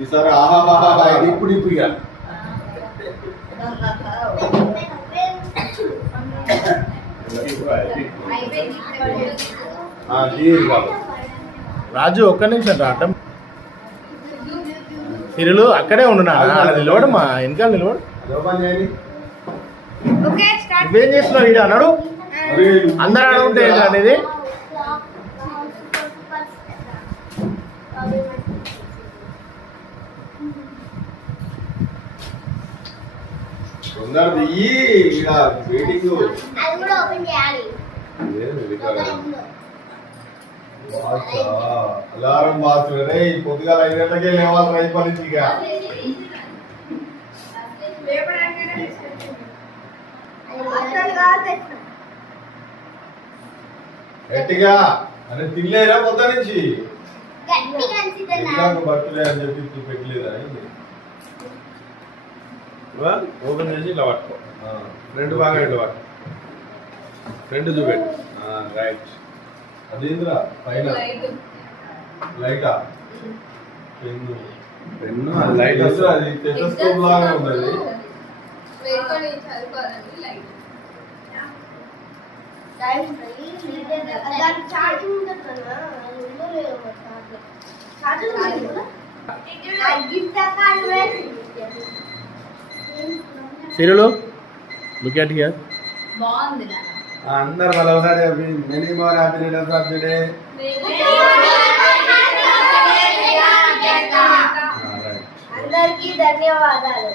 ఈసారి ఆహాహా ఇప్పుడు ఇప్పుడు ఇక రాజు ఒక్క నిమిషం రావటం సిరులు అక్కడే ఉండునా నిలవడమ్మా వెనకాల నిలవడు నువ్వేం చేస్తున్నావు ఇది అన్నాడు అందరు అడుగుంటే అనేది తొందర దిగి ఇక వెయిటింగ్ అలారం బాత్రూమ్ పొద్దుగా 5 గంటలకే లేవాలి రైతు నుంచి ఇక గట్టిగా అని తినలేరా పొద్దు నుంచి బట్టలే అని చెప్పి పెట్టలేదా ఓపెన్ చేసి ఇలా పట్టుకో రెండు బాగా ఇట్లా పట్టుకో రెండు చూపెట్టు రైట్ అదేంద్రా పైన లైటా పెన్ను పెన్ను లైట్ వస్తుంది అది టెలిస్కోప్ లాగా ఉన్నది సిరులు లుక్ అట్ హియర్ బాగుంది అందరు వాళ్ళు ఒకసారి many more happy returns of the day అందరికీ ధన్యవాదాలు.